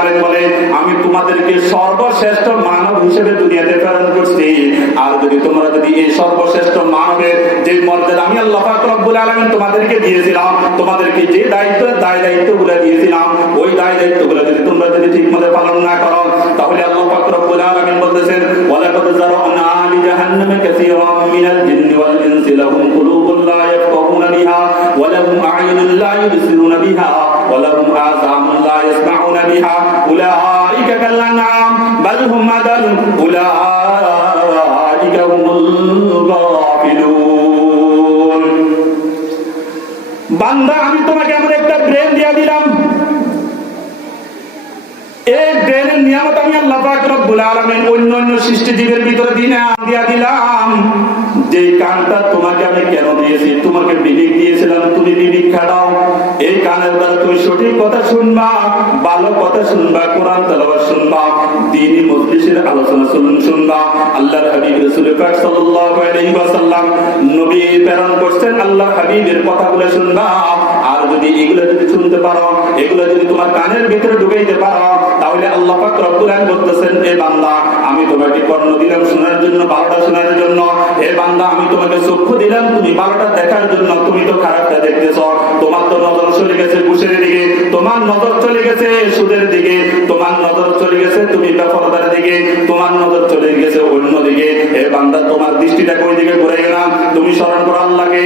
আলামিন বলে, আমি তোমাদেরকে সর্বশ্রেষ্ঠ মানব হিসেবে দুনিয়াতে প্রেরণ করছি। আর তোমরা যদি এই সর্বশ্রেষ্ঠ মানবের যে মর্যাদা আমি আল্লাহ পাক রব্বুল আলামিন তোমাদেরকে দিয়েছিলাম, তোমাদেরকে যে দায়িত্বগুলো দিয়েছিলাম, ওই দায়িত্বগুলো যদি তোমরা ঠিকমতো পালন না করো, তাহলে আল্লাহ পাক রব্বুল আলামিন বলতেছেন, ওয়ালাকাদ যারানা লিজাহান্নামা কাসীরাম মিনাল জিন্নি ওয়াল ইনসি লাহুম কুলুবুন লা ইয়াফকাহুনা বিহা ওয়া লাহুম আ'য়ুনুন লা ইবসিরুনা বিহা ওয়া লাহুম আযানুন লা ইয়াসমাউনা বিহা উলাইকা কাল আনআম বাল হুম আদাল উলাইকা হুমুল গাফিলুন। বান্দা, আমি তোমাকে এমন একটা ব্রেন দিয়ে দিলাম, এই ব্রেনের নিয়ামত আমি আল্লাহ পাক রব্বুল আলামিন অন্য সৃষ্টি জীবের ভিতরে দিয়ে দিলাম। যে কানটা তোমাকে আমি কেন দিয়েছি, তোমাকে বিবেক দিয়েছিলাম, তুমি বিবেক খাটাও। এই কানের দ্বারা তুমি সঠিক কথা শুনবা, ভালো কথা শুনবা, কোরআন তেলাওয়াত শুনবা, দ্বীনি মজলিসের আলোচনা শুনবা। আল্লাহর হাবিব রাসূল পাক সাল্লাল্লাহু আলাইহি ওয়াসাল্লাম নবী প্রেরণ করছেন, আল্লাহর হাবিবের কথাগুলো শুনবা। আর যদি এগুলো শুনতে পারো, এগুলো যদি তোমার কানের ভিতরে ঢুকাইতে পারো, তাহলে আল্লাহ পাক রব্বুল আলামিন বলতেছেন, এ বান্দা, আমি তোমাকে কর্ণ দিলাম শোনার জন্য, ভালোটা শোনার জন্য। হে বান্দা, আমি তোমাকে চক্ষু দিলাম তুমি ভালোটা দেখার জন্য। তুমি তো খারাপটা দেখতেছো, তোমার তো নজর চলে গেছে ঘুষের দিকে, তোমার নজর চলে গেছে সুদের দিকে, তোমার নজর চলে গেছে তুমি বেপরদার দিকে, তোমার নজর চলে গেছে অন্য দিকে। হে বান্দা, তোমার দৃষ্টিটা কোন দিকে ঘুরে গেলাম, তুমি স্মরণ করো আল্লাহকে।